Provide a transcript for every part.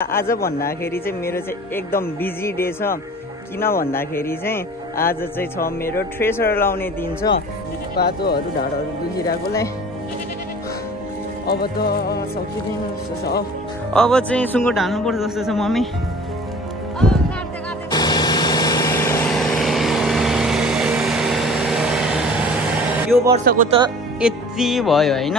आज भन्दाखेरि चाहिँ मेरो चाहिँ एकदम बिजी डे छ। किन भन्दाखेरि चाहिँ आज चाहिँ छ मेरो थ्रेसर लाउने दिन छ। पातोहरू ढाडहरू दुखिरहेकोलाई अब त सकिदिनु जस्तो छ। अब चाहिँ सुँगुर ढाल्नु पर्छ जस्तो छ मम्मी। यो वर्षको त यति भयो हैन।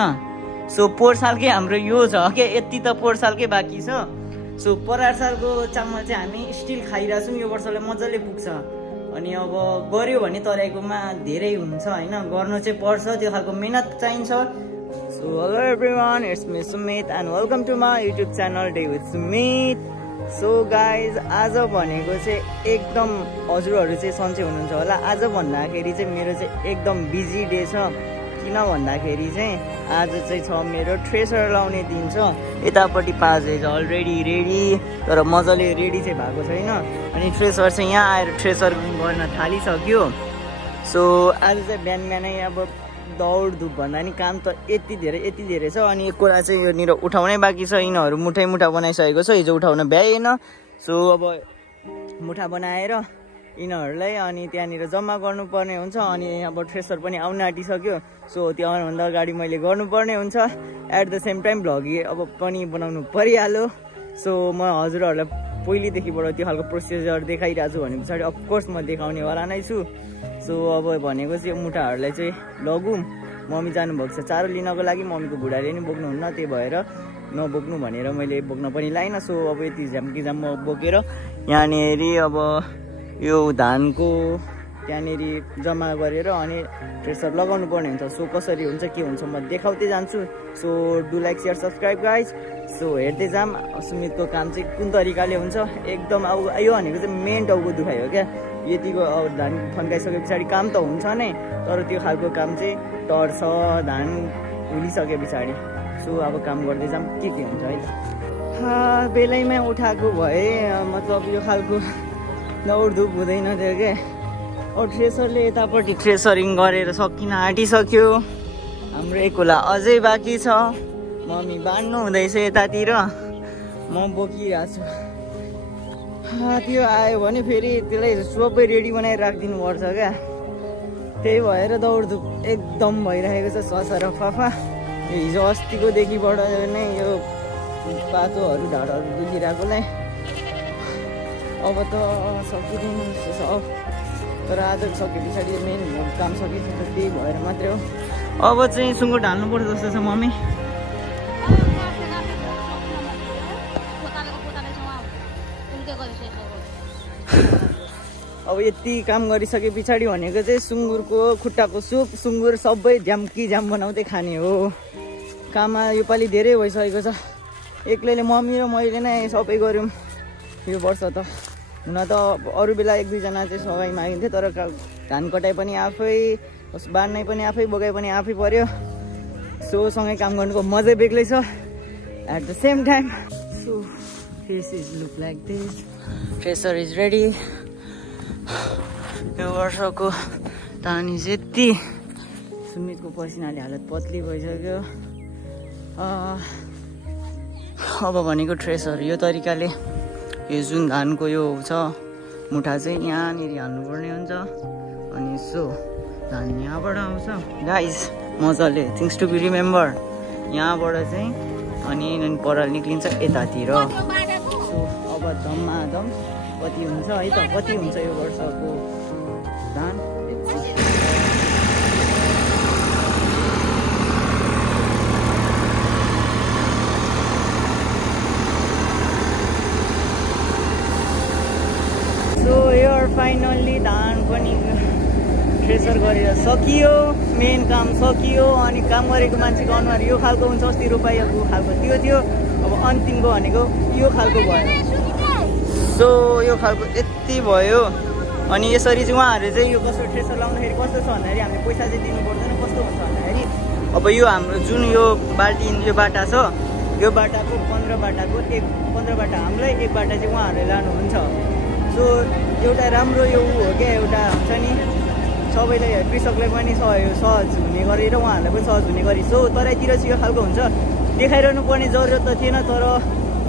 सो पोहोर सालकै हाम्रो यो छ के यति त पोहोर सालकै बाँकी छ। सो परार सालको चामल चाहिँ हामी स्टिल खाइरहेछौँ। यो वर्षलाई मजाले पुग्छ। अनि अब गऱ्यो भने तराईकोमा धेरै हुन्छ हैन। गर्नु चाहिँ पर्छ, त्यो खालको मेहनत चाहिन्छ। So hello everyone, it's me Sumit and welcome to my YouTube channel day with Sumit. So guys आज भनेको चाहिँ एकदम हजुरहरू चाहिँ सन्चै हुनुहुन्छ होला। आज भन्दाखेरि चाहिँ मेरो चाहिँ एकदम बिजी डे छ। किन भन्दाखेरि चाहिँ आज चाहिँ छ मेरो थ्रेसर लाउने दिन छ। यतापट्टि पाजेज अलरेडी रेडी, तर मजाले रेडी चाहिँ भएको छैन। अनि थ्रेसर चाहिँ यहाँ आएर थ्रेसर गर्न थालिसक्यो। सो आज चाहिँ बिहान बिहानै अब दौडधुप भन्दा नि काम त यति धेरै छ। अनि एक कुरा चाहिँ योनिर उठाउनै बाँकी छ। यिनीहरू मुठा बनाइसकेको छ, हिजो उठाउन भ्याएन। सो अब मुठा बनाएर यिनीहरूलाई अनि त्यहाँनिर जम्मा गर्नुपर्ने हुन्छ। अनि अब थ्रेसर पनि आउन आँटिसक्यो। सो त्यो आउनुभन्दा अगाडि मैले गर्नुपर्ने हुन्छ। At the same time vlog अब पनि बनाउनु परिहाल्यो। सो म हजुरहरूलाई पहिलेदेखिबाट त्यो खालको प्रोसिजर देखाइरहेको छु भने पछाडि अफकोर्स म देखाउनेवाला नै छु। सो अब भनेको चाहिँ मुठाहरूलाई चाहिँ लगौँ। मम्मी जानुभएको छ चारो लिनको लागि। मम्मीको बुढाले नि बोक्नुहुन्न, त्यही भएर नबोक्नु भनेर मैले बोक्न पनि लाइनँ। सो अब यति झ्याम्की झ्याम बोकेर यहाँनिर अब यो धानको त्यहाँनिर जम्मा गरेर अनि थ्रेसर लगाउनु पर्ने हुन्छ। सो कसरी हुन्छ के हुन्छ म देखाउँदै जान्छु। So do like share subscribe guys. So हेर्दै जाम सुमितको काम चाहिँ कुन तरिकाले हुन्छ। एकदम अब यो भनेको चाहिँ मेन टाउको दुखाइ हो क्या। यतिको अब धान फन्काइसके पछाडि काम त हुन्छ नै, तर त्यो खालको काम चाहिँ टर्छ धान हुलिसके पछाडि। सो अब काम गर्दै जाम के हुन्छ है त। बेलैमा उठाएको भए मतलब यो खालको दौडधुप हुँदैन थियो क्या। अब थ्रेसरले यतापट्टि थ्रेसरिङ गरेर सकिन आँटिसक्यो। हाम्रो एकोला अझै बाँकी छ। मम्मी बाँड्नु हुँदैछ यतातिर, म बोकिरहेको छु। त्यो आयो भने फेरि त्यसलाई सबै रेडी बनाएर राखिदिनु पर्छ क्या। त्यही भएर दौडधुप एकदम भइरहेको छ ससर फाफा। हिजो अस्तिकोदेखिबाट नै यो पातोहरू ढाडहरू दुखिरहेकोलाई अब त सकिदिनु जस्तो छ। तर आज सके पछाडि मेन काम सकिन्छ, त्यही भएर मात्रै हो। अब चाहिँ सुँगुर ढाल्नु पर्छ जस्तो छ मम्मी। अब यति काम गरिसके पछाडि भनेको चाहिँ सुँगुरको खुट्टाको सुप, सुँगुर सबै झ्याम्की झ्याम बनाउँदै खाने हो। काममा योपालि धेरै भइसकेको छ। एक्लैले मम्मी र मैले नै सबै गऱ्यौँ यो वर्ष त। हुन त अरू बेला एक दुईजना चाहिँ सघाइ मागिन्थ्यो, तर धान कटाइ पनि आफै, बाँड्नै पनि आफै, बोकाइ पनि आफै पर्यो। सो सँगै काम गर्नुको मजै बेग्लै छ। At the same time so face is look like this. Thresher is ready. यो वर्षको धान इज यति। सुमितको पसिनाले हालत पत्ली भइसक्यो। अब भनेको थ्रेसर यो तरिकाले, यो जुन धानको यो छ मुठा चाहिँ यहाँनिर हाल्नुपर्ने हुन्छ। अनि सो धान यहाँबाट आउँछ गाइज मजाले, थिङ्स टु बी रिमेम्बर। यहाँबाट चाहिँ अनि पराल निक्लिन्छ यतातिर। सो अब धमाधम कति हुन्छ है त, कति हुन्छ यो वर्षको धान। सो यो फाइनल्ली धान पनि थ्रेसर गरेर सकियो। मेन काम सकियो। अनि काम गरेको मान्छेको अनुहार यो खालको हुन्छ। अस्ति रुपाइयाको खालको त्यो थियो, अब अन्तिमको भनेको यो खालको भयो। सो यो खालको यति भयो। अनि यसरी चाहिँ उहाँहरूले चाहिँ यो कस्तो थ्रेसर लाउँदाखेरि कस्तो छ भन्दाखेरि हामीले पैसा चाहिँ दिनु पर्दैन। कस्तो हुन्छ भन्दाखेरि अब यो हाम्रो जुन यो बाल्टी यो बाटा छ, यो बाटाको 15 बाटाको 15 बाटा हामीलाई, 1 बाटा चाहिँ उहाँहरूले लानुहुन्छ। सो एउटा राम्रो यो हो क्या, एउटा हुन्छ नि सबैलाई कृषकलाई पनि सहज हुने गरेर उहाँहरूलाई पनि सहज हुने गरी। सो तराईतिर चाहिँ यो खालको हुन्छ। देखाइरहनु पर्ने जरुरत त थिएन, तर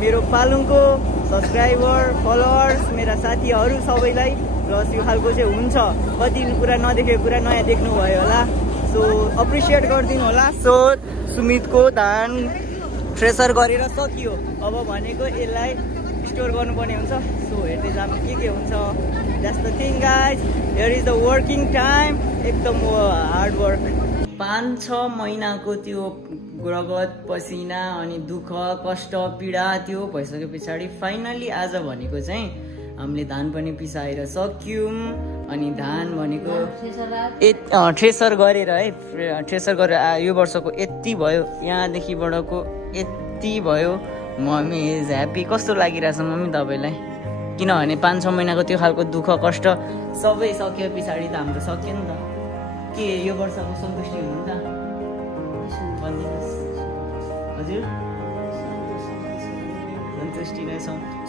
मेरो पालुङको सब्सक्राइबर फलोवर्स मेरा साथीहरू सबैलाई प्लस यो खालको चाहिँ हुन्छ कति कुरा नदेखेको कुरा नयाँ देख्नुभयो होला सो अप्रिसिएट गरिदिनु होला। सो सुमितको धान थ्रेसर गरेर सकियो अब भनेको यसलाई स्टोर गर्नुपर्ने हुन्छ। सो हेर्दै जानु के हुन्छ। That's the thing guys, here is the working time, एकदम हार्ड वर्क। 5-6 महिनाको त्यो रगत पसिना अनि दुःख कष्ट पीडा त्यो भइसके पछाडि फाइनली आज भनेको चाहिँ हामीले धान पनि पिसाएर सक्यौँ। अनि धान भनेको थ्रेसर गरेर है, थ्रेसर गरेर यो वर्षको यति भयो, यहाँदेखिबाटको यति भयो। Mummy is happy. कस्तो लागिरहेछ मम्मी तपाईँलाई? किनभने 5-6 महिनाको त्यो खालको दुःख कष्ट सबै सकियो पछाडि त हाम्रो सक्यो नि त। के यो वर्षको सन्तुष्टि हुनु त भनिदिनुहोस् हजुर?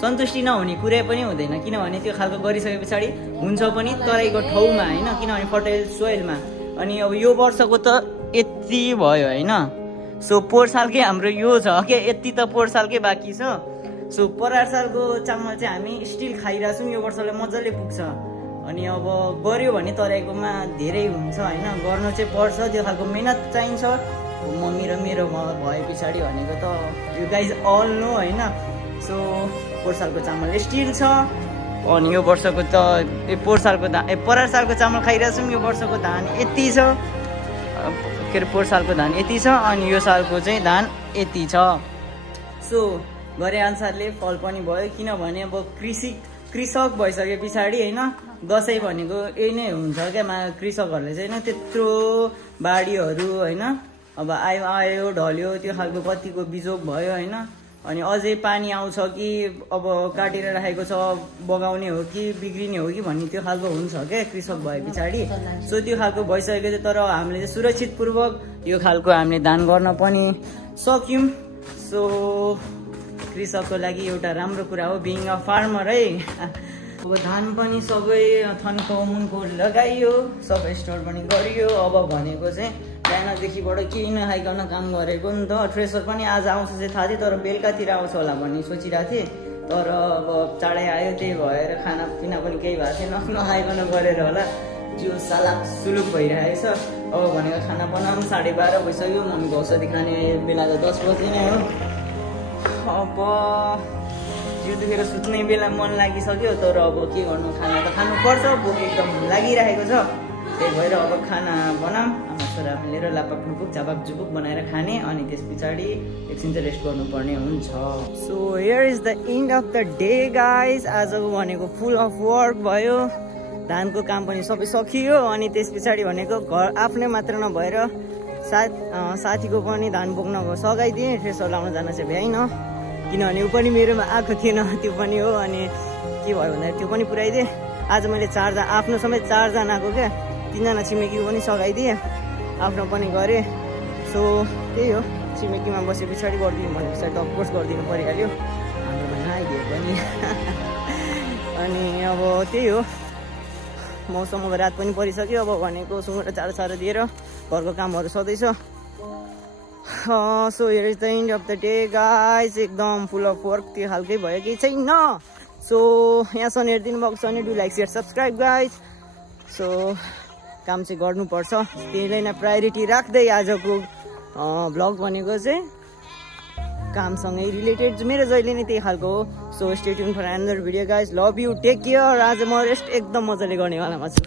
सन्तुष्टि नहुने कुरै पनि हुँदैन, किनभने त्यो खालको गरिसके पछाडि हुन्छ पनि तराईको ठाउँमा होइन, किनभने फर्टाइल सोइलमा। अनि अब यो वर्षको त यति भयो होइन। सो पोहोर सालकै हाम्रो यो छ क्या, यति त पोहोर सालकै बाँकी छ। सो परार सालको चामल चाहिँ हामी स्टिल खाइरहेछौँ, यो वर्षलाई मजाले पुग्छ। अनि अब गऱ्यो भने तराईकोमा धेरै हुन्छ होइन, गर्नु चाहिँ पर्छ, त्यो खालको मेहनत चाहिन्छ। मम्मी र मेरो भए पछाडि भनेको त यु गाइज अल नो होइन। सो पोहोर सालको चामल स्टिल छ अनि यो वर्षको त पोहोर सालको धान परार सालको चामल खाइरहेछौँ, यो वर्षको धान यति छ। के अरे पोहोर सालको धान यति छ अनि यो सालको चाहिँ धान यति छ। सो गरे अनुसारले फल पनि भयो, किनभने अब कृषक भइसके पछाडि होइन दसैँ भनेको यही नै हुन्छ क्या। कृषकहरूले चाहिँ होइन त्यत्रो बाढीहरू होइन अब आयो ढल्यो त्यो खालको कतिको बिजोग भयो होइन। अनि अझै पानी आउँछ कि अब काटेर राखेको छ बगाउने हो कि बिग्रिने हो कि भन्ने त्यो खालको हुन्छ क्या कृषक भए पछाडि। सो त्यो खालको भइसकेको थियो, तर हामीले चाहिँ सुरक्षितपूर्वक यो खालको हामीले दान गर्न पनि सक्यौँ। सो कृषकको लागि एउटा राम्रो कुरा हो बिइङ अ फार्मर है। अब धान पनि सबै थन्को मुन्को लगाइयो, सबै स्टोर पनि गरियो। अब भनेको चाहिँ बिहानदेखिबाट केही नखाइकन काम गरेको नि त। थ्रेसर पनि आज आउँछ चाहिँ थाहा थियो, तर बेलुकातिर आउँछ होला भन्ने सोचिरहेको थिएँ, तर अब चाँडै आयो त्यही भएर खानापिना पनि केही भएको थिएन, नखाइकन गरेर होला जिउ सालाक सुलुक भइरहेको छ। अब भनेको खाना बनाउनु 12:30 भइसक्यो, मम्मीको औषधि खाने बेला त 10 बजी नै हो। अब जिउ दुखेर सुत्ने बेला मन लागिसक्यो, तर अब के गर्नु, खाना त खानुपर्छ, भोक एकदम लागिरहेको छ। त्यही भएर अब खाना बनाऊँ, आमा छोरा मिलेर लापाक लुपुक झापाक झुपुक बनाएर खाने, अनि त्यस पछाडि एकछिन चाहिँ रेस्ट गर्नुपर्ने हुन्छ। So here is the and of the day guys. आजको भनेको फुल अफ वर्क भयो, धानको काम पनि सबै सकियो। अनि त्यस पछाडि भनेको घर आफ्नै मात्र नभएर साथीको पनि धान बोक्न सघाइदिएँ। थ्रेसर लाउन जान चाहिँ भ्याइन, किनभने ऊ पनि मेरोमा आएको थिएन, त्यो पनि हो। अनि के भयो भन्दाखेरि त्यो पनि पुऱ्याइदिएँ। आज मैले 4जना आफ्नो समेत 4जनाको क्या, 3जना छिमेकीको पनि सघाइदिएँ, आफ्नो पनि गरेँ। सो त्यही हो, छिमेकीमा बसे पछाडि गरिदिनु भने पछाडि त अफकोर्स गरिदिनु परिहाल्यो, हाम्रोमा नआइदियो पनि। अनि अब त्यही हो, मौसम अब रात पनि परिसक्यो। अब भनेको सुँगुर चारो दिएर घरको कामहरू सधैँ छ। So here is the and of the day guys. एकदम फुल अफ वर्क त्यो खालकै भयो, केही छैन। सो यहाँसम्म हेरिदिनु भएको छ भने do like share subscribe guys. So काम चाहिँ गर्नुपर्छ, त्यसलाई नै प्रायोरिटी राख्दै आजको भ्लग भनेको चाहिँ कामसँगै रिलेटेड मेरो जहिले नै त्यही खालको हो। So stay tune for another video guys. Love you, take care. आज म रेस्ट एकदम मजाले गर्नेवालामा छु।